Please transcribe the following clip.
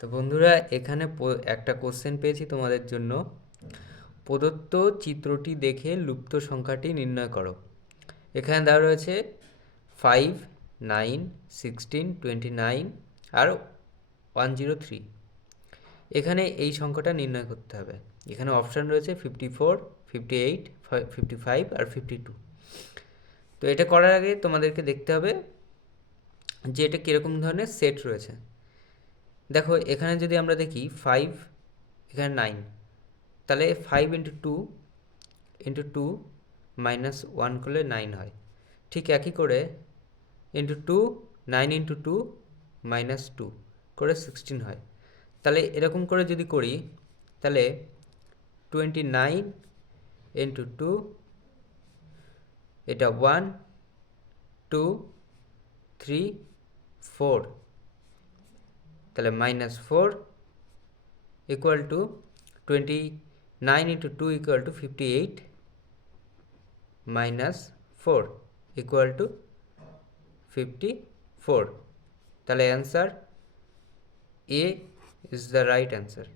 তো বন্ধুরা, এখানে একটা কোশ্চেন পেয়েছি তোমাদের জন্য। প্রদত্ত চিত্রটি দেখে লুপ্ত সংখ্যাটি নির্ণয় করো। এখানে দেওয়া রয়েছে 5, 9, 16, 29 আর 103। এখানে এই সংখ্যাটা নির্ণয় করতে হবে। এখানে অপশান রয়েছে 54, 58, 55 আর 52। তো এটা করার আগে তোমাদেরকে দেখতে হবে যে এটা কীরকম ধরনের সেট রয়েছে। দেখো, এখানে যদি আমরা দেখি 5, এখানে 9, তাহলে 5 ইন্টু টু মাইনাস 1 করলে 9 হয়। ঠিক একই করে into two, 9 into two minus 2 করে 16 হয়। তাহলে এরকম করে যদি করি তাহলে 29 ইন্টু টু, এটা 1, 2, 3, 4, তাহলে minus 4 equal to 29 into two equal to 58 minus 4 equal to 54। তাহলে answer A is the right answer.